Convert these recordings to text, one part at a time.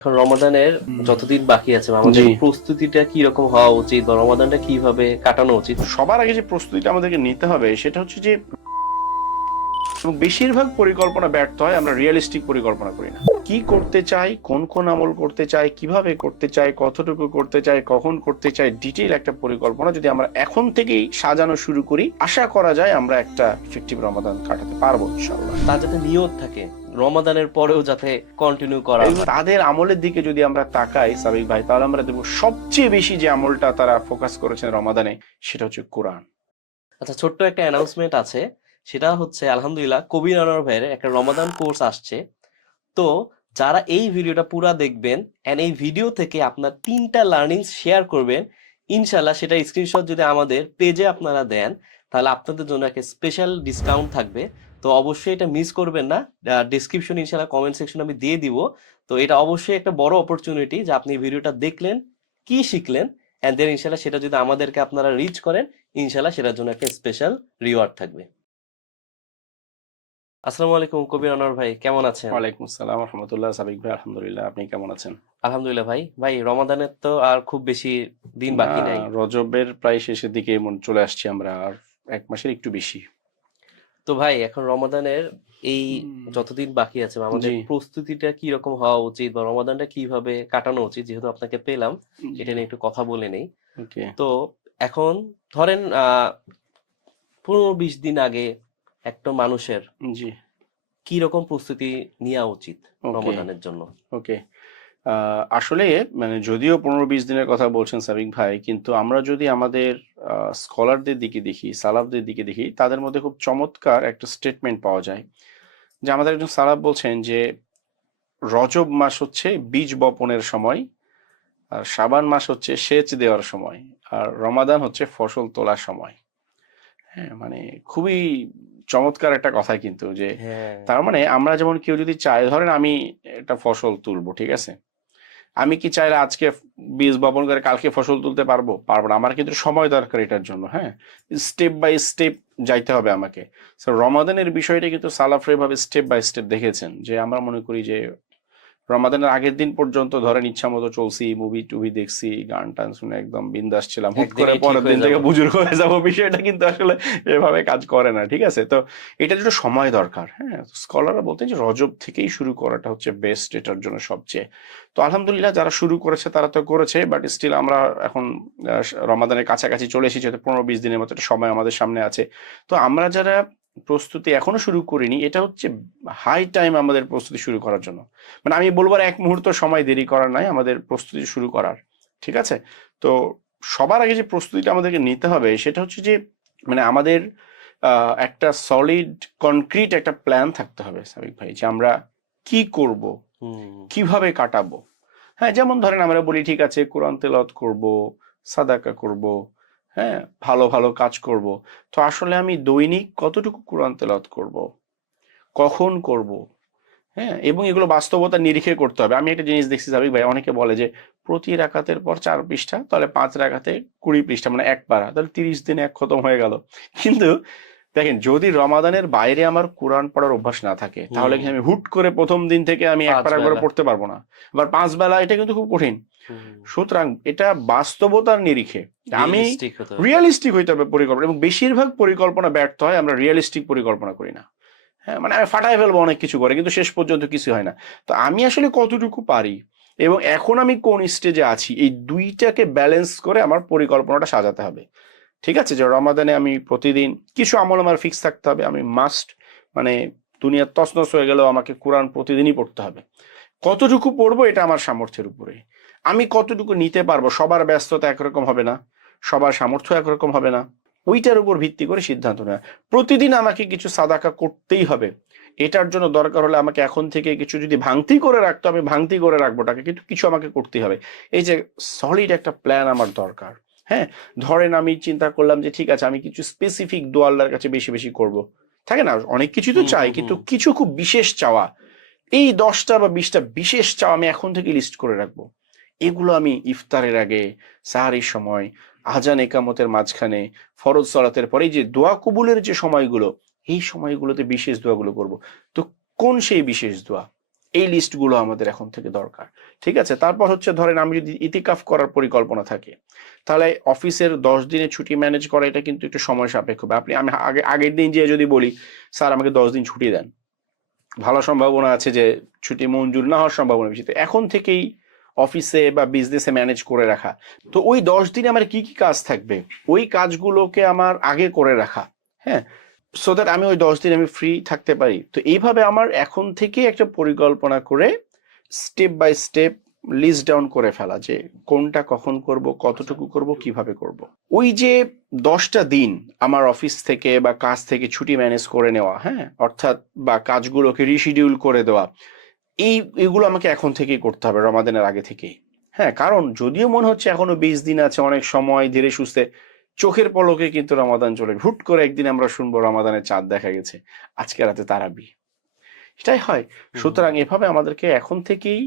এখন রমাদানের যতদিন বাকি আছে আমাদের জি প্রস্তুতিটা কি রকম হওয়া উচিত বা রমাদানটা কিভাবে কাটানো উচিত? সবার আগে যে প্রস্তুতিটা আমাদেরকে নিতে হবে সেটা হচ্ছে যে এবং বেশিরভাগ পরিকল্পনা ব্যর্থ হয়, আমরা রিয়েলিস্টিক পরিকল্পনা করি না। কি করতে চাই, কোন কোন আমল করতে চাই, কিভাবে করতে চাই, কতটুকু করতে চাই, কখন করতে চাই, ডিটেইল একটা পরিকল্পনা যদি আমরা এখন থেকেই সাজানো শুরু করি, আশা করা যায় আমরা একটা ইফেক্টিভ রমাদান কাটাতে পারবো ইনশাআল্লাহ। তার যাতে নিয়ত থাকে রমাদানের পরেও যাতে কন্টিনিউ করা এবং হয়। তাদের আমলের দিকে যদি আমরা তাকাই সাবিক ভাই, তাহলে আমরা দেখবো সবচেয়ে বেশি যে আমলটা তারা ফোকাস করেছেন রমাদানে সেটা হচ্ছে কোরআন। আচ্ছা, ছোট্ট একটা অ্যানাউন্সমেন্ট আছে। সেটা হচ্ছে আলহামদুলিল্লাহ কবির আনোয়ার ভাইয়ের একটা রমাদান কোর্স আসছে। তো যারা এই ভিডিওটা পুরা দেখবেন এন্ড এই ভিডিও থেকে আপনার 3টা লার্নিংস শেয়ার করবেন, ইনশাল্লাহ সেটা স্ক্রিনশট যদি আমাদের পেজে আপনারা দেন, তাহলে আপনাদের জন্য একটা স্পেশাল ডিসকাউন্ট থাকবে। তো অবশ্যই এটা মিস করবেন না। ডিসক্রিপশন ইনশাল্লাহ কমেন্ট সেকশন আমি দিয়ে দিব। তো এটা অবশ্যই একটা বড় অপরচুনিটি যে আপনি ভিডিওটা দেখলেন, কি শিখলেন, এন্ড দেন ইনশাল্লাহ সেটা যদি আমাদেরকে আপনারা রিচ করেন, ইনশাল্লাহ সেটার জন্য একটা স্পেশাল রিওয়ার্ড থাকবে। আসসালামু আলাইকুম কবির আনোয়ার ভাই, কেমন আছেন? ওয়ালাইকুম আসসালাম রহমতুল্লাহ। সাবিক ভাই আলহামদুলিল্লাহ, আপনি কেমন আছেন? আলহামদুলিল্লাহ ভাই। ভাই রমাদানের তো আর খুব বেশি দিন না, বাকি নাই। রজবের প্রায় শেষের দিকে চলে আসছি আমরা, আর এক মাসের একটু বেশি। তো ভাই এখন রমাদানের এই উম, যতদিন বাকি আছে বা আমাদের জি প্রস্তুতিটা কি রকম হওয়া উচিত বা রমাদানটা কিভাবে কাটানো উচিত, যেহেতু আপনাকে পেলাম জি এটা নিয়ে একটু কথা বলে নেই। ওকে তো এখন ধরেন 15-20 দিন আগে একটা মানুষের জি কি রকম প্রস্তুতি নেওয়া উচিত ওকে রমাদানের জন্য? ওকে আসলে মানে যদিও 15-20 দিনের কথা বলছেন সাবিক ভাই, কিন্তু আমরা যদি আমাদের স্কলারদের দিকে দেখি, সালাফদের দিকে দেখি, তাদের মধ্যে খুব চমৎকার একটা স্টেটমেন্ট পাওয়া যায়। যে আমাদের একজন সালাফ বলছেন যে রজব মাস হচ্ছে বীজ বপনের সময়, আর শাবান মাস হচ্ছে সেচ দেওয়ার সময়, আর রমাদান হচ্ছে ফসল তোলার সময়। হ্যাঁ, মানে খুবই চমৎকার একটা কথা কিন্তু, যে হ্যাঁ। তার মানে আমরা যেমন কেউ যদি চায়, ধরেন আমি একটা ফসল তুলবো, ঠিক আছে, আমি কি চাইলে আজকে বীজ বপন করে কালকে ফসল তুলতে পারবো? পারবো না, আমার কিন্তু সময় দরকার এটার জন্য। হ্যাঁ, স্টেপ বাই স্টেপ যাইতে হবে আমাকে। রমাদানের বিষয়টা কিন্তু সালাফরা এভাবে স্টেপ বাই স্টেপ দেখেছেন, যে আমরা মনে করি যে রমাদানের আগের দিন পর্যন্ত ধরেন ইচ্ছা মতো চলছি, মুভি টুভি দেখছি, গান টান শুনে একদম বিন্দাস ছিলাম, হুট করে একদিনেই ঠিক পরের দিন হয়ে যাব। থেকে বুজুর্গ হয়ে যাবো, বিষয়টা কিন্তু আসলে এভাবে কাজ করে না। ঠিক আছে, তো এটা যেটা সময় দরকার। হ্যাঁ, স্কলাররা বলতেন যে রজব থেকেই শুরু করাটা হচ্ছে বেস্ট এটার জন্য সবচেয়ে। তো আলহামদুলিল্লাহ যারা শুরু করেছে তারা তো করেছে, বাট স্টিল আমরা এখন রমাদানের কাছাকাছি চলে এসেছি, হয়তো 15-20 দিনের মতো একটা সময় আমাদের সামনে আছে। তো আমরা যারা প্রস্তুতি এখনো শুরু করিনি, এটা হচ্ছে হাই টাইম আমাদের প্রস্তুতি শুরু করার জন্য। মানে আমি বলবো আর এক মুহূর্ত সময় দেরি করার নাই আমাদের প্রস্তুতি শুরু করার। ঠিক আছে, তো সবার আগে যে প্রস্তুতিটা আমাদেরকে নিতে হবে সেটা হচ্ছে যে মানে আমাদের একটা সলিড কনক্রিট একটা প্ল্যান থাকতে হবে সাবিক ভাই, যে আমরা কি করব, হুম। কিভাবে কাটাবো। হ্যাঁ, যেমন ধরেন আমরা বলি ঠিক আছে কোরআন তেলাওয়াত করব, সাদাকা করব, হ্যাঁ, ভালো ভালো কাজ করব। তো আসলে আমি দৈনিক কতটুকু কোরআন তেলাওয়াত করব, কখন করব, হ্যাঁ, এবং এগুলো বাস্তবতার নিরিখে করতে হবে। আমি একটা জিনিস দেখছি সাবিক ভাই, অনেকে বলে যে প্রতি রাকাতের পর 4 পৃষ্ঠা, তাহলে 5 রাকাতে 20 পৃষ্ঠা, মানে এক পারা, তাহলে 30 দিনে এক খতম হয়ে গেল। কিন্তু দেখেন, যদি রমাদানের বাইরে আমার কোরআন পড়ার অভ্যাস না থাকে, তাহলে হুম। কি আমি হুট করে প্রথম দিন থেকে আমি এক পাঁচ পারা করে বেলা। পড়তে পারবো না? আবার 5 বেলা, এটা কিন্তু খুব কঠিন। হুম। সুতরাং এটা বাস্তবতার নিরিখে আমি রিয়েলিস্টিক হতে হবে। রিয়েলিস্টিক হইতে হবে পরিকল্পনা, এবং বেশিরভাগ পরিকল্পনা ব্যর্থ হয়, আমরা রিয়েলিস্টিক পরিকল্পনা করি না। হ্যাঁ, মানে আমি ফাটায় ফেলবো অনেক কিছু করে, কিন্তু শেষ পর্যন্ত কিছু হয় না। তো আমি আসলে কতটুকু পারি এবং এখন আমি কোন স্টেজে আছি, এই দুইটাকে ব্যালেন্স করে আমার পরিকল্পনাটা সাজাতে হবে। ঠিক আছে, যে রমাদানে আমি প্রতিদিন কিছু আমল আমার ফিক্স থাকতে হবে, আমি মাস্ট, মানে দুনিয়ার তছনছ হয়ে গেলেও আমাকে কোরআন প্রতিদিনই পড়তে হবে। কতটুকু পড়বো এটা আমার সামর্থ্যের উপরে, আমি কতটুকু নিতে পারবো। সবার ব্যস্ততা একরকম হবে না, সবার সামর্থ্য একরকম হবে না, ওইটার উপর ভিত্তি করে সিদ্ধান্ত নেওয়া। প্রতিদিন আমাকে কিছু সাদাকা করতেই হবে, এটার জন্য দরকার হলে আমাকে এখন থেকে কিছু যদি ভাঙতি করে রাখতে হবে, ভাঙতি করে রাখবো টাকা, কিন্তু কিছু আমাকে করতেই হবে। এই যে সলিড একটা প্ল্যান আমার দরকার। হ্যাঁ, ধরেন আমি চিন্তা করলাম যে ঠিক আছে আমি কিছু স্পেসিফিক দোয়া আল্লাহর কাছে বেশি বেশি করব। থাকে না, অনেক কিছু তো হুম, চাই, হুম, কিন্তু হুম। কিছু খুব বিশেষ চাওয়া, এই 10টা বা 20টা বিশেষ চাওয়া আমি এখন থেকে লিস্ট করে রাখবো। এগুলো আমি ইফতারের আগে, সাহারির সময়, আজান একামতের মাঝখানে, ফরজ সালাতের পরে, এই যে দোয়া কবুলের যে সময়গুলো, এই সময়গুলোতে বিশেষ দোয়াগুলো করব। তো কোন সেই বিশেষ দোয়া? এই লিস্টগুলো আমাদের এখন থেকে দরকার, ঠিক আছে? তারপর হচ্ছে ধরেন আমি যদি ইতিকাফ করার পরিকল্পনা থাকে, তাহলে অফিসের 10 দিনের ছুটি ম্যানেজ করা এটা কিন্তু একটু সময় সাপেক্ষ। আমি আগের দিন যে যদি বলি স্যার আমাকে 10 দিন ছুটি দেন, ভালো সম্ভাবনা আছে যে ছুটি মঞ্জুর না হওয়ার সম্ভাবনা বেশি। তো এখন থেকেই অফিসে বা বিজনেসে ম্যানেজ করে রাখা, তো ওই 10 দিনে আমার কি কি কাজ থাকবে ওই কাজগুলোকে আমার আগে করে রাখা, হ্যাঁ, সো দ্যাট আমি ওই 10 দিন আমি ফ্রি থাকতে পারি। তো এইভাবে আমার এখন থেকে একটা পরিকল্পনা করে step by step list down করে ফেলা যে কোনটা কখন করব, কতটুকু করব, কিভাবে করব। ওই যে 10টা দিন আমার অফিস থেকে বা কাজ থেকে ছুটি ম্যানেজ করে নেওয়া, হ্যাঁ, অর্থাৎ বা কাজগুলোকে রিশিডিউল করে দেওয়া, এগুলো আমাকে এখন থেকেই করতে হবে, রমাদানের আগে থেকেই। হ্যাঁ, কারণ যদিও মনে হচ্ছে এখনো 20 দিন আছে, অনেক সময়, ধীরে সুস্থে চোখের পলকে কিন্তু রমাদান চলে, হুট করে একদিন আমরা শুনবো রমাদানের চাঁদ দেখা গেছে, আজকে রাতে তারাবি, এটাই হয়। সুতরাং এভাবে আমাদেরকে এখন থেকেই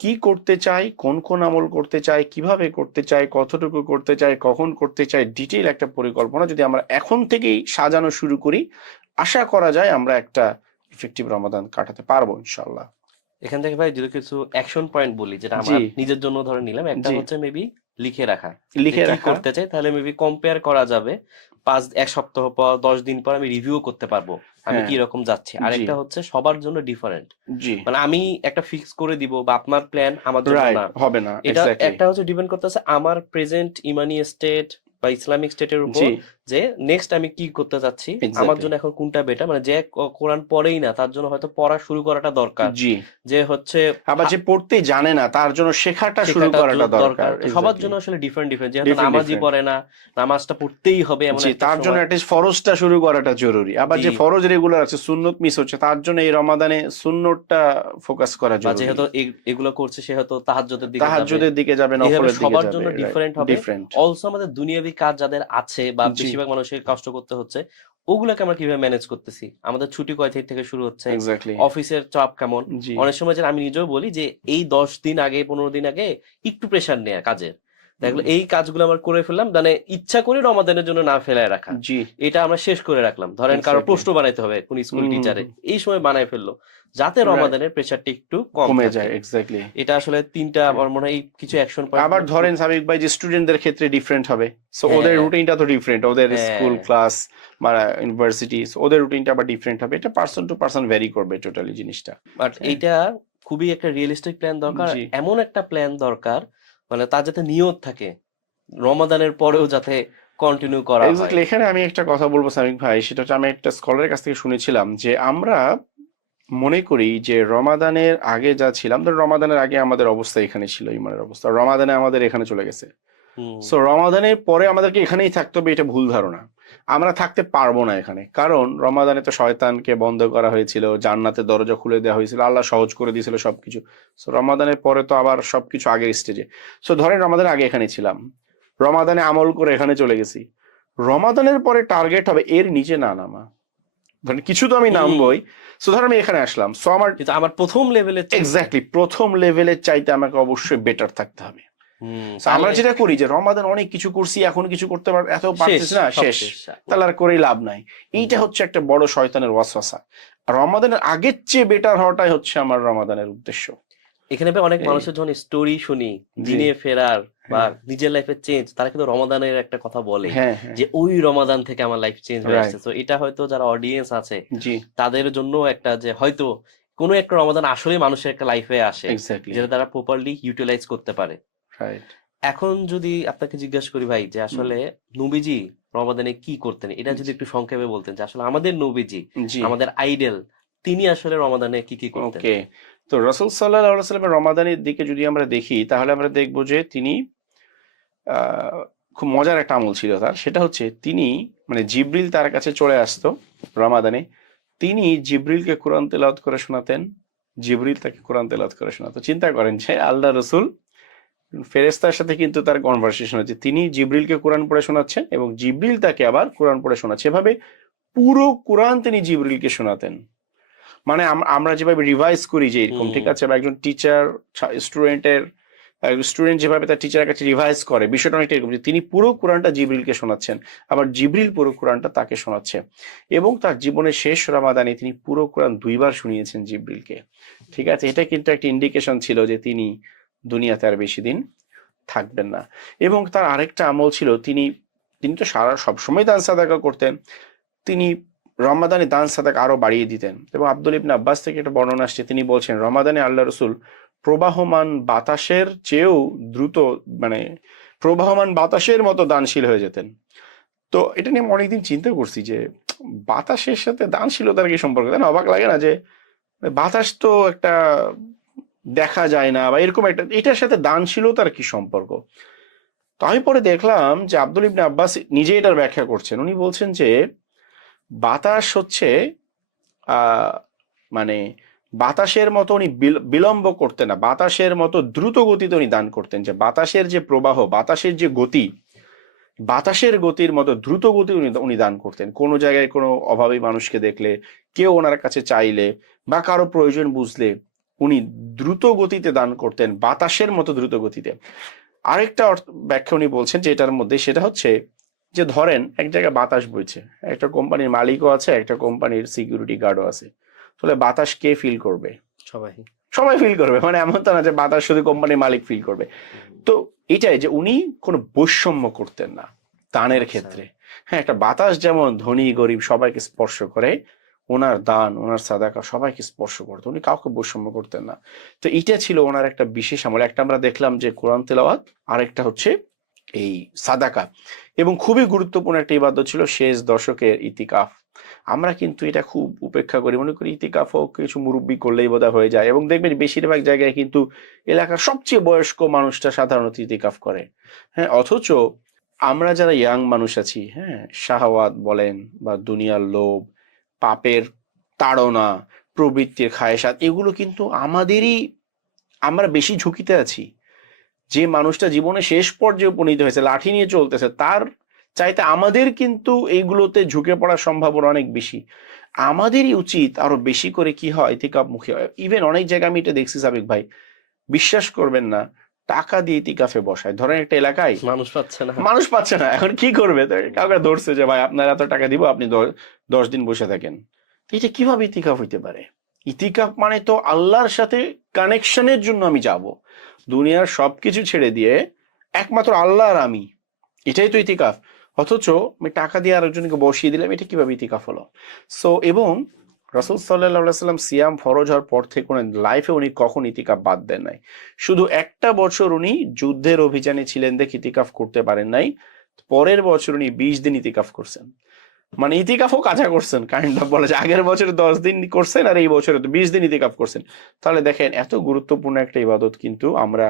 কি করতে চাই, কোন কোন আমল করতে চাই, কিভাবে করতে চাই, কতটুকু করতে চাই, কখন করতে চাই, ডিটেইল একটা পরিকল্পনা যদি আমরা এখন থেকেই সাজানো শুরু করি, আশা করা যায় আমরা একটা ইফেক্টিভ রমাদান কাটাতে পারবো ইনশাল্লাহ। এখান থেকে ভাই যদি কিছু অ্যাকশন পয়েন্ট বলি, যেটা জি আমার নিজের জন্য ধরে নিলাম, একটা জি, হচ্ছে মেবি লিখে রাখা, যে লিখে কি রাখা, করতে চাই, তাহলে মেবি কম্পেয়ার করা যাবে। এক সপ্তাহ পর, 10 দিন পর আমি রিভিউ করতে পারবো আমি হ্যাঁ, কি রকম যাচ্ছি। জি আরেকটা হচ্ছে সবার জন্য ডিফারেন্ট, জি, মানে আমি একটা ফিক্স করে দিব বা আপনার প্ল্যান আমার জন্য রাইট, না। হবে না, এটা এক্স্যাক্টলি, একটা হচ্ছে ডিপেন্ড করতেছে আমার প্রেজেন্ট ইমানি স্টেট বা ইসলামিক স্টেটের উপর, জি, যে নেক্সট আমি কি করতে চাচ্ছি, আমার এক্স্যাক্টলি, জন্য এখন কোনটা বেটার। মানে যে কোরআন পড়েই না, তার জন্য হয়তো পড়া শুরু করাটা দরকার। জি, যে হচ্ছে আবার যে পড়তেই জানে না তার জন্য শেখাটা শুরু শেখাটা করাটা দরকার। দরকার, সবার এক্স্যাক্টলি, জন্য আসলে ডিফারেন্ট ডিফারেন্ট, যেহেতু ডিফারেন্ট নামাজি ডিফারেন্ট, পড়ে না, নামাজটা পড়তেই হবে এমন জি, একটা তার জন্য সময়। অ্যাটলিস্ট ফরজটা শুরু করাটা জরুরি। আবার জি, যে ফরজ রেগুলার আছে, সুন্নত মিস হচ্ছে, তার জন্য এই রমাদানে সুন্নতটা ফোকাস করা বা জরুরি। যেহেতু এগুলো করছে সে হয়তো তাহাজ্জুদের দিকে যাবে। তাহাজ্জুদের দিকে যাবে, এইভাবে নফলের দিকে সবার যাবে, জন্য রাইট, ডিফারেন্ট হবে। ডিফারেন্ট, অলসো আমাদের দুনিয়াবি কাজ যাদের আছে বা জি, বেশিরভাগ মানুষের কষ্ট করতে হচ্ছে, ওগুলোকে আমরা কিভাবে ম্যানেজ করতেছি, আমাদের ছুটি কয় তারিখ থেকে শুরু হচ্ছে, এক্স্যাক্টলি, অফিসের চাপ কেমন। জি, অনেক সময় যে আমি নিজেও বলি যে এই 10 দিন আগে, 15 দিন আগে একটু প্রেশার নেয়া কাজের, দেখলো এই কাজগুলো আমরা করে ফেললাম, মানে ইচ্ছা করে রমাদানের জন্য না ফেলায় রাখা, জি, এটা আমরা শেষ করে রাখলাম। ধরেন কারো এক্স্যাক্টলি, প্রশ্ন বানাইতে হবে কোন স্কুল টিচারে, এই সময় বানাই ফেললো, যাতে রাইট, রমাদানের প্রেশারটা একটু কম কমে থাকে। যায়, এক্স্যাক্টলি। এটা আসলে তিনটা আমার মনে হয় এই কিছু অ্যাকশন পয়েন্ট আবার গুলো খুব। ধরেন সাবিক ভাই যে স্টুডেন্টদের ক্ষেত্রে ডিফারেন্ট হবে, সো ওদের হ্যাঁ, রুটিনটা তো ডিফারেন্ট, ওদের স্কুল হ্যাঁ, ক্লাস বা ইউনিভার্সিটি, ওদের রুটিনটা আবার ডিফারেন্ট হবে, এটা পার্সন টু পার্সন ভ্যারি করবে টোটালি জিনিসটা। বাট হ্যাঁ, এইটা খুবই একটা রিয়েলিস্টিক প্ল্যান দরকার, জি, এমন একটা প্ল্যান দরকার মানে তার যাতে নিয়ত থাকে রমাদানের পরেও যাতে কন্টিনিউ করা হয়। এক্স্যাক্টলি। এখানে আমি একটা কথা বলবো সামিক ভাই, সেটা হচ্ছে আমি একটা স্কলারের কাছ থেকে শুনেছিলাম যে আমরা মনে করি যে রমাদানের আগে যা ছিলাম, ধর রমাদানের আগে আমাদের অবস্থা এখানে ছিল, ইমানের অবস্থা, রমাদানে আমাদের এখানে চলে গেছে, হুম, সো রমাদানের পরে আমাদেরকে এখানেই থাকতে হবে, এটা ভুল ধারণা। আমরা থাকতে পারবো না এখানে, কারণ রমাদানে তো শয়তানকে বন্ধ করা হয়েছিল, জান্নাতের দরজা খুলে দেওয়া হয়েছিল, আল্লাহ সহজ করে দিয়েছিল সবকিছু। সো রমাদানের পরে তো আবার সবকিছু আগের স্টেজে। সো ধরেন রমাদানের আগে এখানে ছিলাম, রমাদানে আমল করে এখানে চলে গেছি, রমাদানের পরে টার্গেট হবে এর নিচে না নামা। ধরেন কিছু তো আমি হুম, নামবই, সো ধর আমি এখানে আসলাম, সো আমার কিন্তু আমার প্রথম লেভেলের চাইতে। এক্স্যাক্টলি প্রথম লেভেলের চাইতে আমাকে অবশ্যই বেটার থাকতে হবে। So, আমরা তাহলে যেটা করি যে রমাদান অনেক কিছু করছি, এখন কিছু করতে এত শেষ, পারতেছি না, সব শেষ, শেষ। তাহলে আর করেই লাভ নাই। এইটা হচ্ছে একটা বড় শয়তানের ওয়াসওয়াসা। আর রমাদানের আগের চেয়ে বেটার হওয়াটাই হচ্ছে আমার রমাদানের উদ্দেশ্য। এখানে ভাই অনেক এই, মানুষের যখন স্টোরি শুনি জি, দিনে ফেরার বা হ্যাঁ, নিজের লাইফে চেঞ্জ, তারা কিন্তু রমাদানের একটা কথা বলে হ্যাঁ, হ্যাঁ, যে ওই রমাদান থেকে আমার লাইফ চেঞ্জ হয়ে আসছে। রাইট, তো এটা হয়তো যারা অডিয়েন্স আছে জি, তাদের জন্য একটা, যে হয়তো কোনো একটা রমাদান আসলে মানুষের একটা লাইফে আসে, এক্স্যাক্টলি, যেটা তারা প্রপারলি ইউটিলাইজ করতে পারে। রাইট, এখন যদি আপনাকে জিজ্ঞাসা করি ভাই, যে আসলে নবীজি রমাদানে কি করতেন, এটা যদি একটু সংক্ষেপে বলতেন, যে আসলে আমাদের নবীজি, জি, আমাদের আইডেল, তিনি আসলে রমাদানে কি কি করতেন। ওকে। তো রাসূল সাল্লাল্লাহু আলাইহি ওয়াসাল্লামের রমাদানের দিকে যদি আমরা দেখি, তাহলে আমরা দেখবো যে তিনি খুব মজার একটা আমল ছিল তার, সেটা হচ্ছে তিনি মানে জিবরিল তার কাছে চলে আসতো রমাদানে, তিনি জিবরিলকে কোরআন তেলাওয়াত করে শোনাতেন, জিবরিল তাকে কোরআন তেলাওয়াত করে শোনাতো। চিন্তা করেন যে আল্লাহ রসুল ফেরেশতার সাথে কিন্তু তার কনভারসেশন হচ্ছে, তিনি জিবরিলকে কোরআন পড়ে শোনাচ্ছেন এবং জিবরিল তাকে আবার কোরআন পড়ে শোনাচ্ছে, এভাবে পুরো কোরআন তিনি জিবরিলকে শোনাতেন। মানে আমরা যেভাবে রিভাইজ করি যে এরকম, ঠিক হুম, আছে, বা একজন টিচার স্টুডেন্টের স্টুডেন্ট যেভাবে তার টিচারের কাছে রিভাইজ করে, বিষয়টা অনেকটা এরকম যে তিনি পুরো কোরআনটা জিবরিলকে শোনাচ্ছেন, আবার জিবরিল পুরো কোরআনটা তাকে শোনাচ্ছে। এবং তার জীবনের শেষ রমাদানে তিনি পুরো কোরআন 2 বার শুনিয়েছেন জিবরিলকে। ঠিক আছে, এটা কিন্তু একটা ইন্ডিকেশন ছিল যে তিনি দুনিয়াতে আর বেশি দিন থাকবেন না। এবং তার আরেকটা আমল ছিল, তিনি তিনি তো সবসময় দান সাদাকা করতেন, তিনি রমাদানে দান সাদাকা আরো বাড়িয়ে দিতেন। এবং আব্দুল ইবনে আব্বাস থেকে একটা বর্ণনা আসছে, তিনি বলছেন রমাদানে আল্লাহ রসুল প্রবাহমান বাতাসের চেয়েও দ্রুত, মানে প্রবাহমান বাতাসের মতো দানশীল হয়ে যেতেন। তো এটা নিয়ে আমি অনেকদিন চিন্তা করছি যে বাতাসের সাথে দানশীলতার কি সম্পর্ক, তাই না? অবাক লাগে না যে বাতাস তো একটা দেখা যায় না, বা এরকম একটা, এটার সাথে দানশীলতার কি সম্পর্ক? তো আমি পরে দেখলাম যে আব্দুল ইবনে আব্বাস নিজে এটার ব্যাখ্যা করছেন। উনি বলছেন যে বাতাস হচ্ছে আহ মানে বাতাসের মতো উনি বিলম্ব করতেন না, বাতাসের মতো দ্রুত গতিতে উনি দান করতেন। যে বাতাসের যে প্রবাহ, বাতাসের যে গতি, বাতাসের গতির মতো দ্রুত গতি উনি দান করতেন। কোনো জায়গায় কোনো অভাবী মানুষকে দেখলে, কেউ ওনার কাছে চাইলে, বা কারো প্রয়োজন বুঝলে উনি দ্রুত গতিতে দান করতেন, বাতাসের মতো দ্রুত গতিতে। আরেকটা ব্যাখ্যা উনি বলছেন যে এটার মধ্যে, সেটা হচ্ছে যে ধরেন এক জায়গায় বাতাস বইছে, একটা কোম্পানির মালিকও আছে, একটা কোম্পানির সিকিউরিটি গার্ডও আছে, তাহলে বাতাস কে ফিল করবে? সবাই। সবাই ফিল করবে, মানে এমন তো না যে বাতাস শুধু কোম্পানির মালিক ফিল করবে। তো এটাই যে উনি কোনো বৈষম্য করতেন না দানের আচ্ছা। ক্ষেত্রে। হ্যাঁ, একটা বাতাস যেমন ধনী গরিব সবাইকে স্পর্শ করে, ওনার দান, ওনার সাদাকা সবাইকে স্পর্শ করতো, উনি কাউকে বৈষম্য করতেন না। তো এটা ছিল ওনার একটা বিশেষ আমল। একটা আমরা দেখলাম যে কোরআন তেলাওয়াত, আরেকটা হচ্ছে এই সাদাকা। এবং খুবই গুরুত্বপূর্ণ একটা ইবাদত ছিল শেষ দশকের ইতিকাফ। আমরা কিন্তু এটা খুব উপেক্ষা করি, মনে করি ইতিকাফও কিছু মুরব্বি করলেই বোধহয় হয়ে যায়। এবং দেখবেন বেশিরভাগ জায়গায় কিন্তু এলাকার সবচেয়ে বয়স্ক মানুষটা সাধারণত ইতিকাফ করে। হ্যাঁ, অথচ আমরা যারা ইয়াং মানুষ আছি, হ্যাঁ, শাহওয়াত বলেন বা দুনিয়ার লোভ, পাপের তাড়না, প্রবৃত্তির খায়েশাত, এগুলো কিন্তু আমাদেরই, আমরা বেশি ঝুঁকিতে আছি। যে মানুষটা জীবনে শেষ পর্যায়ে উপনীত হয়েছে, লাঠি নিয়ে চলতেছে, তার চাইতে আমাদের কিন্তু এইগুলোতে ঝুঁকে পড়ার সম্ভাবনা অনেক বেশি। আমাদেরই উচিত আরো বেশি করে কি হয় ইতিকাফ মুখী হয়। ইভেন অনেক জায়গায় আমি এটা দেখছি সাবিক ভাই, বিশ্বাস করবেন না, টাকা দিয়ে ইতিকাফে বসায়। ধরেন একটা এলাকায় মানুষ পাচ্ছে না। মানুষ পাচ্ছে না, এখন কি করবে? তো কাউকে ধরছে যে ভাই আপনার এত টাকা দিব, আপনি 10 দিন বসে থাকেন। তো এটা কিভাবে ইতিকাফ হইতে পারে? ইতিকাফ মানে তো আল্লাহর সাথে কানেকশনের জন্য আমি যাব, দুনিয়ার সবকিছু ছেড়ে দিয়ে একমাত্র আল্লাহ আর আমি, এটাই তো ইতিকাফ। অথচ আমি টাকা দিয়ে আরেকজনকে বসিয়ে দিলাম, এটা কিভাবে ইতিকাফ হলো? সো এবং রাসূল সাল্লাল্লাহু আলাইহি সাল্লাম সিয়াম ফরজ হওয়ার পর থেকে উনি লাইফে উনি কখন ইতিকাফ বাদ দেন নাই। শুধু একটা বছর উনি যুদ্ধের অভিযানে ছিলেন দেখে ইতিকাফ করতে পারেন নাই, পরের বছর উনি 20 দিন ইতিকাফ করছেন। মানে ইতিকাফও কাজা করছেন, কাইন্ড অফ বলা যায়। আগের বছরে 10 দিন করছেন, আর এই বছরে তো 20 দিন ইতিকাফ করছেন। তাহলে দেখেন এত গুরুত্বপূর্ণ একটা ইবাদত কিন্তু আমরা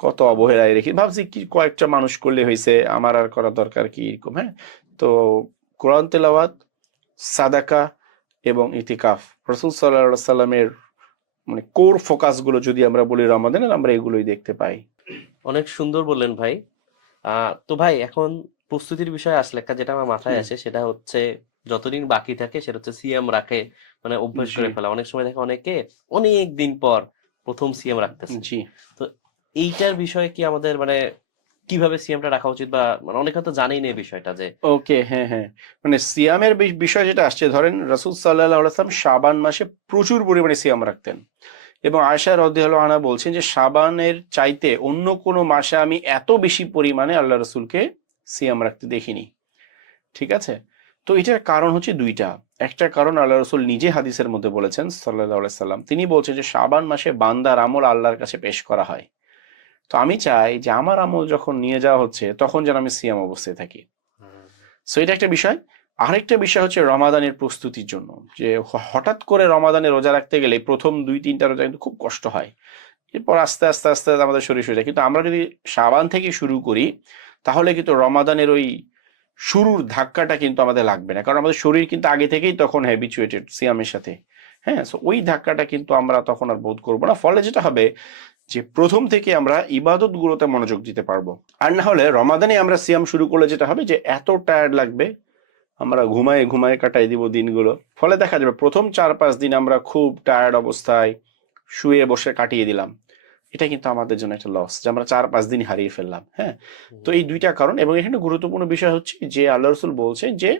কত অবহেলায় রেখি, ভাবছি কি কয়েকটা মানুষ করলে হয়েছে, আমার আর করার দরকার কি, এরকম। হ্যাঁ, তো কোরআন তেলাওয়াত, সাদাকা এবং ইতিকাফ রাসূল সাল্লাল্লাহু আলাইহি সাল্লামের মানে কোর ফোকাস গুলো যদি আমরা বলি রমাদানের, আমরা এগুলোই দেখতে পাই। অনেক সুন্দর বললেন ভাই। তো ভাই এখন প্রস্তুতির বিষয়ে আসলে একটা যেটা আমার মাথায় হুম, আসে সেটা হচ্ছে যতদিন বাকি থাকে সেটা হচ্ছে সিএম রাখে, মানে অভ্যাস জি, করে ফেলা। অনেক সময় দেখে অনেকে অনেক দিন পর প্রথম সিএম রাখতেছে। জি। তো এইটার বিষয়ে কি আমাদের মানে কিভাবে সিএমটা রাখা উচিত, বা মানে অনেকে হয়তো জানেই না এই বিষয়টা যে ওকে, হ্যাঁ, হ্যাঁ। মানে সিয়ামের বিষয় যেটা আসছে, ধরেন রাসূল সাল্লাল্লাহু আলাইহি ওয়াসাল্লাম শাবান মাসে প্রচুর পরিমাণে সিয়াম রাখতেন। এবং আয়েশা রাদিয়াল্লাহু আনহা বলছেন যে শাবানের চাইতে অন্য কোনো মাসে আমি এত বেশি পরিমাণে আল্লাহ রাসূলকে সিয়াম রাখতে দেখিনি। ঠিক আছে? তো এটার কারণ হচ্ছে ২টা। একটা কারণ আল্লাহ রাসূল নিজে হাদিসের মধ্যে বলেছেন সাল্লাল্লাহু আলাইহি সাল্লাম। তিনি বলছেন যে শাবান মাসে বান্দার আমল আল্লাহর কাছে পেশ করা হয়। তো আমি চাই যে আমার আমল যখন নিয়ে যাওয়া হচ্ছে তখন যেন আমি সিয়াম অবস্থায় থাকি। সো এটা একটা বিষয়। আরেকটা বিষয় হচ্ছে রমাদানের প্রস্তুতির জন্য, যে হঠাৎ করে রমাদানে রোজা রাখতে গেলে প্রথম ২-৩টা রোজা কিন্তু খুব কষ্ট হয়। এরপর আস্তে আস্তে আস্তে আস্তে আমাদের শরীর সরে যায়। কিন্তু আমরা যদি শাবান থেকে শুরু করি, তাহলে কিন্তু রমাদানের ওই শুরুর ধাক্কাটা কিন্তু আমাদের লাগবে না, কারণ আমাদের শরীর কিন্তু আগে থেকেই তখন হ্যাবিচুয়েটেড সিয়ামের সাথে। হ্যাঁ, সো ওই ধাক্কাটা কিন্তু আমরা তখন আর বোধ করবো না। ফলে যেটা হবে যে প্রথম থেকে আমরা ইবাদত গুলোতে মনোযোগ দিতে পারবো। আর না হলে রমাদানে আমরা সিয়াম শুরু করলে যেটা হবে যে এত টায়ার্ড লাগবে, আমরা ঘুমায় ঘুমায় কাটাই দিব দিনগুলো। ফলে দেখা যাবে প্রথম ৪-৫ দিন আমরা খুব টায়ার্ড অবস্থায় শুয়ে বসে কাটিয়ে দিলাম। এটা কিন্তু আমাদের জন্য একটা লস, যে আমরা 4-5 দিন হারিয়ে ফেললাম। হ্যাঁ, তো এই দুইটা কারণ। এবং এখানে গুরুত্বপূর্ণ বিষয় হচ্ছে যে আল্লাহ রসুল বলছেন যে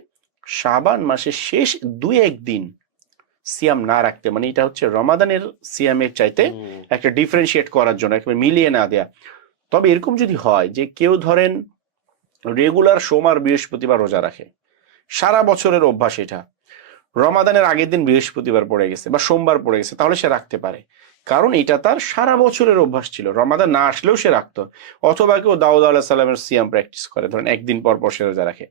শাবান মাসের শেষ 2-1 দিন সিয়াম না রাখতে, মানে এটা হচ্ছে রমাদানের সিয়ামের চাইতে একটা ডিফারেন্সিয়েট করার জন্য, একেবারে মিলিয়ে না দেয়া। তবে এরকম যদি হয় যে কেউ ধরেন রেগুলার সোমবার বৃহস্পতিবার রোজা রাখে, সারা বছরের অভ্যাস এটা, রমাদানের আগের দিন বৃহস্পতিবার পড়ে গেছে বা সোমবার পড়ে গেছে, তাহলে সে রাখতে পারে, কারণ এটা তার সারা বছরের অভ্যাস ছিল, রমাদান না আসলেও সে রাখতো। অথবা কেউ দাউদ আলাহ সাল্লামের সিয়াম প্র্যাকটিস করে, ধরেন একদিন পর পর সে রোজা রাখে,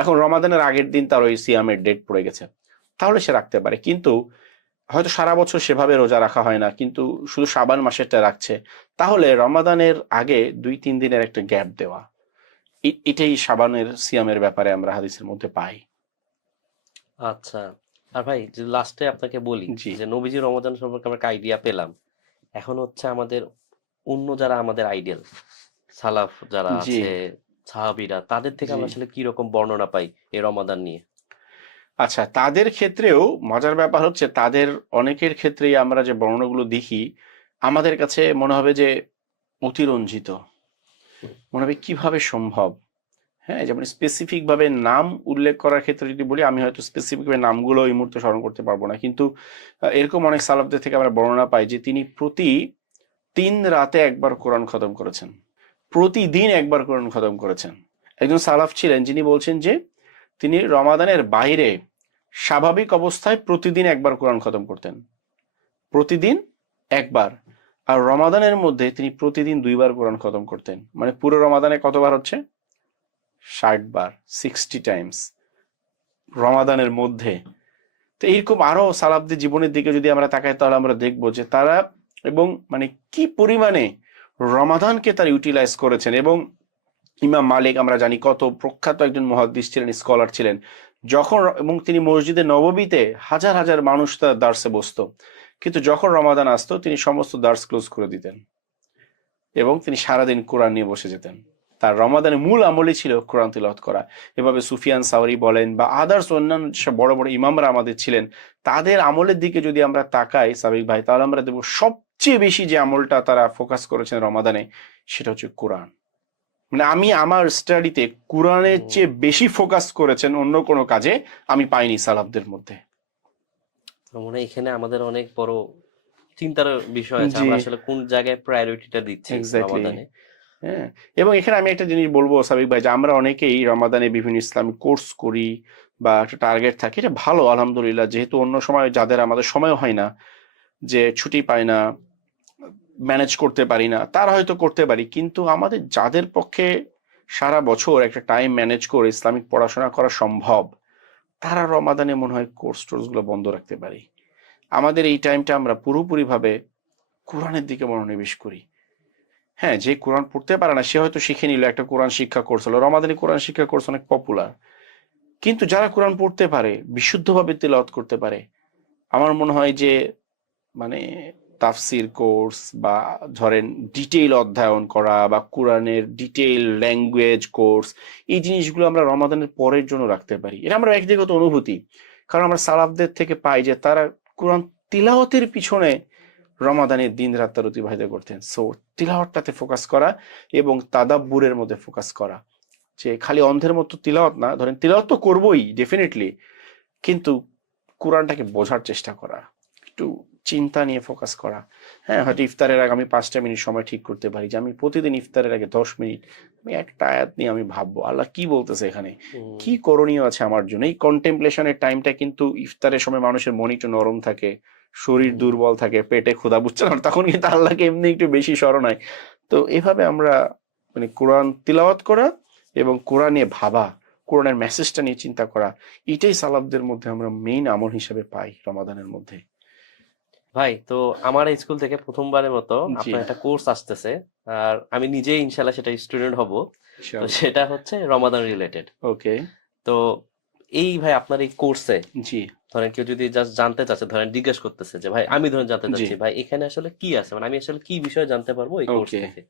এখন রমাদানের আগের দিন তার ওই সিয়ামের ডেট পড়ে গেছে, তাহলে সে রাখতে পারে। কিন্তু হয়তো সারা বছর সেভাবে রোজা রাখা হয় না, কিন্তু শুধু শাবান মাসেরটা রাখছে, তাহলে রমাদানের আগে 2-3 দিনের একটা গ্যাপ দেওয়া, এটাই শাবানের সিয়ামের ব্যাপারে আমরা হাদিসের মধ্যে পাই। আচ্ছা, আর ভাই যে লাস্টে আপনাকে বলি জি যে নবীজি রমাদান সম্পর্কে আমরা একটা আইডিয়া পেলাম। এখন হচ্ছে আমাদের অন্য যারা আমাদের আইডিয়াল সালাফ যারা জি আছে, সাহাবীরা, তাদের থেকে জি আমরা আসলে কি রকম বর্ণনা পাই এই রমাদান নিয়ে? আচ্ছা, তাদের ক্ষেত্রেও মজার ব্যাপার হচ্ছে তাদের অনেকের ক্ষেত্রেই আমরা যে বর্ণনাগুলো দেখি, আমাদের কাছে মনে হবে যে অতিরঞ্জিত, মনে হবে কিভাবে সম্ভব। হ্যাঁ, যেমন স্পেসিফিক ভাবে নাম উল্লেখ করার ক্ষেত্রে যদি বলি, আমি হয়তো স্পেসিফিক ভাবে নামগুলো এই মুহূর্তে স্মরণ করতে পারবো না, কিন্তু এরকম অনেক সালাফদের থেকে আমরা বর্ণনা পাই যে তিনি প্রতি 3 রাতে একবার কোরআন খতম করেছেন, প্রতিদিন একবার কোরআন খতম করেছেন। একজন সালাফ ছিলেন যিনি বলছেন যে তিনি রমাদানের বাইরে স্বাভাবিক অবস্থায় প্রতিদিন একবার কোরআন খতম করতেন, প্রতিদিন একবার। আর রমাদানের মধ্যে তিনি প্রতিদিন 2 বার কোরআন খতম করতেন, মানে পুরো রমাদানে কতবার হচ্ছে? 60 বার, 60 টাইমস রমাদানের মধ্যে। তো এইরকম আরো সালাফদের জীবনের দিকে যদি আমরা তাকাই, তাহলে আমরা দেখবো যে তারা এবং মানে কি পরিমাণে রমাদানকে তারা ইউটিলাইজ করেছেন। এবং ইমাম মালিক আমরা জানি কত প্রখ্যাত একজন মুহাদ্দিস ছিলেন, স্কলার ছিলেন, যখন এবং তিনি মসজিদে নববীতে হাজার হাজার মানুষ তার দার্সে বসতো, কিন্তু যখন রমাদান আসতো তিনি সমস্ত দার্স ক্লোজ করে দিতেন এবং তিনি সারাদিন কোরআন নিয়ে বসে যেতেন। তার রমাদানের মূল আমলই ছিল কোরআন তিলাওয়াত করা। এভাবে সুফিয়ান সাওরি বলেন বা আদার্স অন্যান্য যেসব বড় বড় ইমামরা আমাদের ছিলেন, তাদের আমলের দিকে যদি আমরা তাকাই সাবিক ভাই, তাহলে আমরা দেখব সবচেয়ে বেশি যে আমলটা তারা ফোকাস করেছেন রমাদানে, সেটা হচ্ছে কোরআন। মানে আমি আমার স্টাডিতে কোরআনের চেয়ে বেশি ফোকাস করেছেন অন্য কোনো কাজে আমি পাইনি সালাফদের মধ্যে। মনে হয় এখানে আমাদের অনেক বড় চিন্তার বিষয় আছে, জি আমরা আসলে কোন জায়গায় প্রায়োরিটিটা দিচ্ছি এক্স্যাক্টলি। রমাদানে। হ্যাঁ, এবং এখানে আমি একটা জিনিস বলবো সাবিক ভাই, যে আমরা অনেকেই রমাদানে বিভিন্ন ইসলামিক কোর্স করি বা একটা টার্গেট থাকে, এটা ভালো আলহামদুলিল্লাহ, যেহেতু অন্য সময় যাদের আমাদের সময় হয় না, যে ছুটি পাই না, ম্যানেজ করতে পারি না, তারা হয়তো করতে পারি, কিন্তু আমাদের যাদের পক্ষে সারা বছর একটা টাইম ম্যানেজ করে ইসলামিক পড়াশোনা করা সম্ভব, তারা রমাদানে মনে হয় কোর্স টোর্স গুলো বন্ধ রাখতে পারি। আমাদের এই টাইমটা আমরা পুরোপুরি ভাবে কোরআনের দিকে মনোনিবেশ করি। হ্যাঁ, যে কোরআন পড়তে পারে না সে হয়তো শিখে নিল, একটা কোরআন শিক্ষা কোর্স হলো, রমাদানি কোরআন শিক্ষা কোর্স অনেক পপুলার। কিন্তু যারা কোরআন পড়তে পারে, বিশুদ্ধভাবে তেলাওয়াত করতে পারে, আমার মনে হয় যে মানে তাফসির কোর্স বা ধরেন ডিটেইল অধ্যয়ন করা বা কোরআনের ডিটেইল ল্যাঙ্গুয়েজ কোর্স, এই জিনিসগুলো আমরা রমাদানের পরের জন্য রাখতে পারি। এটা আমরা ব্যক্তিগত অনুভূতি, কারণ আমরা সালাফদের থেকে পাই যে তারা কোরআন তিলাওয়াতের পিছনে রমাদানের দিন রাত তারা অতিবাহিত করতেন। সো তিলাওয়াতটাতে ফোকাস করা এবং তাদাব্বুরের মধ্যে ফোকাস করা, যে খালি অন্ধের মতো তিলাওয়াত না, ধরেন তিলাওয়াত তো করবোই ডেফিনেটলি, কিন্তু কোরআনটাকে বোঝার চেষ্টা করা, একটু চিন্তা নিয়ে ফোকাস করা। হ্যাঁ, হয়তো ইফতারের আগে আমি 5টা মিনিট সময় ঠিক করতে পারি যে আমি প্রতিদিন ইফতারের আগে 10 মিনিট আমি একটা আয়াত নিয়ে আমি ভাববো আল্লাহ কি বলতেছে, এখানে কি করণীয় আছে আমার জন্য। এই কন্টেম্পলেশনের টাইমটা কিন্তু ইফতারের সময় মানুষের মন একটু নরম থাকে, শরীর দুর্বল থাকে, পেটে ক্ষুধা বুঝছে না, তখন কিন্তু আল্লাহকে এমনি একটু বেশি স্মরণ হয়। তো এভাবে আমরা মানে কোরআন তিলাওয়াত করা এবং কোরআন নিয়ে ভাবা, কোরআনের মেসেজটা নিয়ে চিন্তা করা, এটাই সালাফদের মধ্যে আমরা মেইন আমল হিসেবে পাই রমাদানের মধ্যে। ভাই তো আমার স্কুল থেকে প্রথমবারের মতো জি আপনার একটা কোর্স আসতেছে, আর আমি নিজেই ইনশাল্লাহ সেটা স্টুডেন্ট হব। তো ইনশাআল্লাহ। সেটা হচ্ছে রমাদান রিলেটেড। ওকে। তো এই ভাই আপনার এই কোর্সে জি ধরেন কেউ যদি জাস্ট জানতে চাচ্ছে, ধরেন জিজ্ঞেস করতেছে যে ভাই আমি ধরেন জানতে জি চাচ্ছি ভাই এখানে আসলে কি আছে, মানে আমি আসলে কি বিষয়ে জানতে পারবো এই কোর্স ওকে থেকে?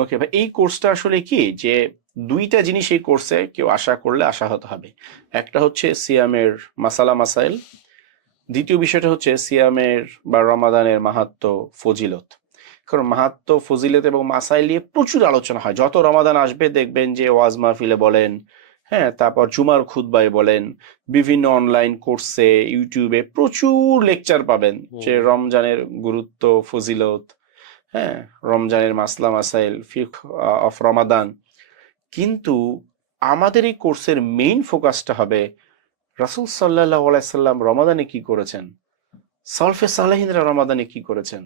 ওকে ভাই, এই কোর্সটা আসলে কি যে 2টা জিনিস এই কোর্সে কেউ আশা করলে আশাহত হবে। একটা হচ্ছে সিয়ামের মাসালা মাসাইল, দ্বিতীয় বিষয়টা হচ্ছে সিয়ামের বা রমাদানের মাহাত্ম্য, ফজিলত। কারণ মাহাত্ম্য ফজিলত এবং মাসাইল নিয়ে প্রচুর আলোচনা হয়। যত রমাদান আসবে দেখবেন যে ওয়াজ মাহফিলে বলেন, হ্যাঁ, তারপর জুমার খুতবায় বলেন, বিভিন্ন অনলাইন কোর্সে, ইউটিউবে প্রচুর লেকচার পাবেন যে রমজানের গুরুত্ব, ফজিলত, হ্যাঁ, রমজানের মাসলা মাসাইল, ফিকহ অফ রমাদান। কিন্তু আমাদের এই কোর্সের মেইন ফোকাসটা হবে রাসূল সাল্লাল্লাহু আলাইহি সাল্লাম রমাদানে কি করেছেন, সালফে সালেহিনরা রমাদানে কি করেছেন,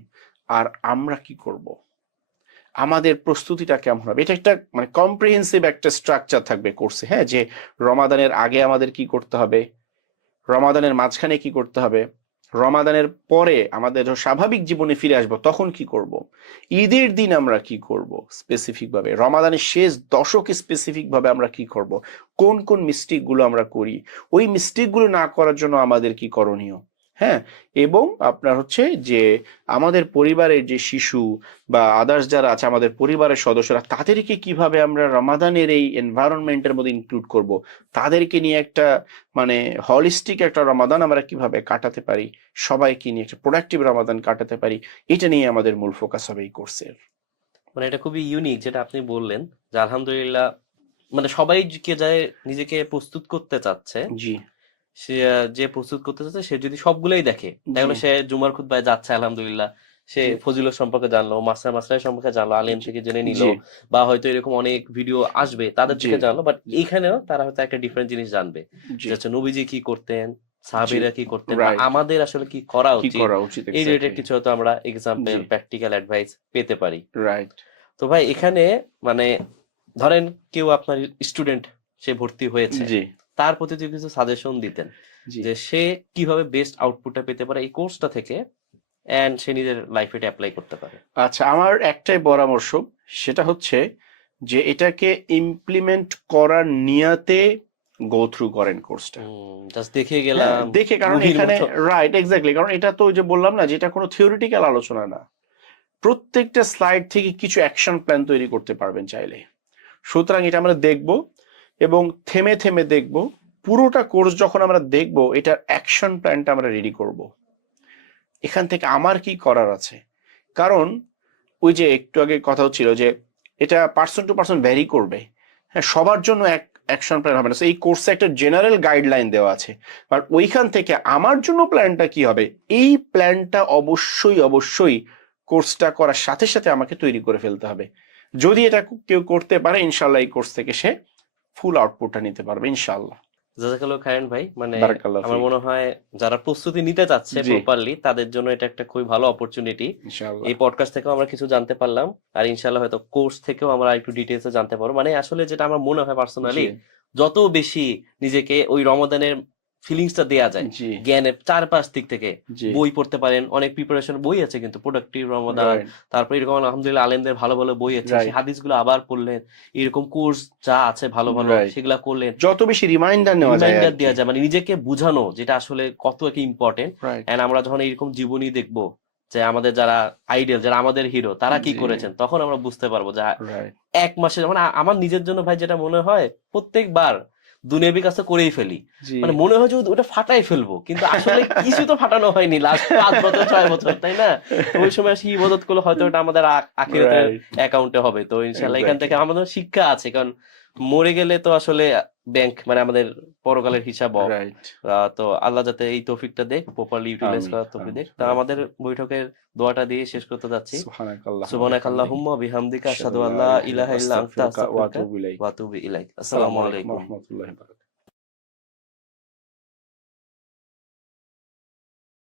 আর আমরা কি করব, আমাদের প্রস্তুতিটা কেমন হবে। এটা একটা মানে কম্প্রিহেন্সিভ একটা স্ট্রাকচার থাকবে কোর্সে, হ্যাঁ, যে রমাদানের আগে আমাদের কি করতে হবে, রমাদানের মাঝখানে কি করতে হবে, রমাদানের পরে আমাদের স্বাভাবিক জীবনে ফিরে আসবো তখন কি করব, ঈদের দিন আমরা কি করব স্পেসিফিক ভাবে, রমাদানের শেষ দশকে স্পেসিফিক ভাবে আমরা কি করব, কোন কোন মিস্টেক গুলো আমরা করি, ওই মিস্টেক গুলো না করার জন্য আমাদের কি করণীয়, হ্যাঁ, এবং আপনার হচ্ছে যে আমাদের পরিবারের যে শিশু বা আদার্স যারা আছে আমাদের পরিবারের সদস্যরা, তাদেরকে কিভাবে আমরা রমাদানের এই এনভায়রনমেন্টের মধ্যে ইনক্লুড করব, তাদেরকে নিয়ে একটা মানে হলিস্টিক একটা রমাদান আমরা কিভাবে কাটাতে পারি, সবাইকে নিয়ে একটা প্রোডাক্টিভ রমাদান কাটাতে পারি, এটা নিয়ে আমাদের মূল ফোকাস হবে এই কোর্সের। মানে এটা খুবই ইউনিক যেটা আপনি বললেন, যে আলহামদুলিল্লাহ মানে সবাই কে যায় নিজেকে প্রস্তুত করতে চাচ্ছে, জি সে যে প্রস্তুত করতে চাচ্ছে সে যদি সবগুলোই দেখে, তাহলে সে জুমার খুতবায় যাচ্ছে আলহামদুলিল্লাহ, সে জি ফজিলত সম্পর্কে জানলো, মাসলা সম্পর্কে জানলো, আলেম থেকে জেনে নিল, জি বা হয়তো এরকম অনেক ভিডিও আসবে তাদের জি থেকে জানলো, বাট এইখানেও তারা হয়তো একটা ডিফারেন্ট জিনিস জানবে, জি যে হচ্ছে নবীজি কি করতেন, জি সাহাবীরা কি করতেন, বা রাইট, আমাদের আসলে কি করা কি উচিত, করা উচিত, এই রিলেটেড এক্স্যাক্টলি, কিছু হয়তো আমরা এক্সাম্পল, জি প্র্যাকটিক্যাল অ্যাডভাইস পেতে পারি। রাইট, তো ভাই এখানে মানে ধরেন কেউ আপনার স্টুডেন্ট, সে ভর্তি হয়েছে, জি তার প্রতি যদি কিছু সাজেশন দিতেন জি যে সে কিভাবে বেস্ট আউটপুটটা পেতে পারে এই কোর্সটা থেকে, এন্ড সে নিজের লাইফে এটা অ্যাপ্লাই করতে পারে। আচ্ছা, আমার একটাই পরামর্শ, সেটা হচ্ছে যে এটাকে ইমপ্লিমেন্ট করার নিয়াতে গো থ্রু করেন কোর্সটা। জাস্ট দেখে হ্যাঁ, গেলাম দেখে, কারণ মুভির এখানে মতো। রাইট এক্স্যাক্টলি, কারণ এটা তো ওই যে বললাম না যে এটা কোনো থিওরিটিক্যাল আলোচনা না, প্রত্যেকটা স্লাইড থেকে কিছু অ্যাকশন প্ল্যান তৈরি করতে পারবেন চাইলে। সুতরাং এটা আমরা দেখব এবং থেমে থেমে দেখব, পুরোটা কোর্স যখন আমরা দেখব এটার অ্যাকশন প্ল্যানটা আমরা রেডি করব, এখান থেকে আমার কি করার আছে। কারণ ওই যে একটু আগে কথা হচ্ছিল যে এটা পার্সন টু পার্সন ভ্যারি করবে, হ্যাঁ, সবার জন্য এক অ্যাকশন প্ল্যান হবে না। So এই কোর্সে একটা জেনারেল গাইডলাইন দেওয়া আছে, বাট ওইখান থেকে আমার জন্য প্ল্যানটা কি হবে, এই প্ল্যানটা অবশ্যই অবশ্যই কোর্সটা করার সাথে সাথে আমাকে তৈরি করে ফেলতে হবে। যদি এটা কেউ করতে পারে, ইনশাল্লাহ এই কোর্স থেকে সে ফুল আউটপুটটা নিতে পারবে ইনশাল্লাহ। জাযাকাল্লাহ খাইরান ভাই, মানে বারাকাল্লাহ আমার ফিক। মনে হয় যারা প্রস্তুতি নিতে চাচ্ছে জি প্রপারলি তাদের জন্য এটা একটা খুবই ভালো অপরচুনিটি। ইনশাল্লাহ। এই পডকাস্ট থেকেও আমরা কিছু জানতে পারলাম, আর ইনশাল্লাহ হয়তো কোর্স থেকেও আমরা একটু ডিটেলসে জানতে পারবো। মানে আসলে যেটা আমার মনে হয় জি পার্সোনালি, যত বেশি নিজেকে ওই রমাদানের ফিলিংসটা দেয়া যায় জি জ্ঞানের চারপাশ দিক থেকে, জি বই পড়তে পারেন, অনেক প্রিপারেশন বই আছে কিন্তু প্রোডাক্টিভ রমাদান, রাইট তারপর এরকম আলহামদুলিল্লাহ আলেমদের ভালো ভালো বই আছে, সেই রাইট হাদিসগুলো আবার পড়লেন, এরকম কোর্স যা আছে ভালো ভালো রাইট, সেগুলা করলেন, যত বেশি রিমাইন্ডার নেওয়া যায় আর রিমাইন্ডার কি। দেওয়া যায়, মানে নিজেকে বোঝানো যেটা আসলে কত একটা ইম্পর্টেন্ট। রাইট এন্ড আমরা যখন এইরকম জীবনী দেখবো, যে আমাদের যারা আইডল, যারা আমাদের হিরো, তারা কি জি করেছেন, তখন আমরা বুঝতে পারবো যে রাইট এক মাসে মানে আমার নিজের জন্য ভাই যেটা মনে হয়, প্রত্যেকবার দুনিয়াবি কাজটা করেই ফেলি, জি মানে মনে হয় যে ওটা ফাটাই ফেলবো, কিন্তু আসলে কিছু তো ফাটানো হয়নি লাস্ট 5 বছর 6 বছর, তাই না? তো ওই সময় সেই ইবাদত করলে হয়তো ওটা আমাদের আখিরাতের রাইট অ্যাকাউন্টে হবে। তো ইনশাআল্লাহ এখান থেকে এক্স্যাক্টলি আমাদের শিক্ষা আছে, কারণ মরে গেলে তো আসলে ব্যাংক মানে আমাদের পরকালের হিসাব অফ। রাইট। তো আল্লাহ যাতে এই তৌফিকটা দেখ, প্রপারলি ইউটিলাইজ আমিন করার তৌফিক আমিন দেখ। তা রাইট আমাদের রাইট। বৈঠকের দোয়াটা দিয়ে শেষ করতে যাচ্ছি। সুবহানাকাল্লাহুম্মা ওয়া সুবহানাকা বিহামদিক, আল্লাহুম্মা বিহামদিকা আশহাদু আশহাদু আল্লা আল্লা ইলাহা ইল্লা ইলাহা ইল্লা আনতা আস্তাগফিরুকা ওয়া আস্তাগফিরুকা আতুবু ইলাইক। ওয়া আতুবু ইলাইক। আসসালামু আসসালামু আলাইকুম ওয়া আলাইকুম। রাহমাতুল্লাহি ওয়া বারাকাতুহু।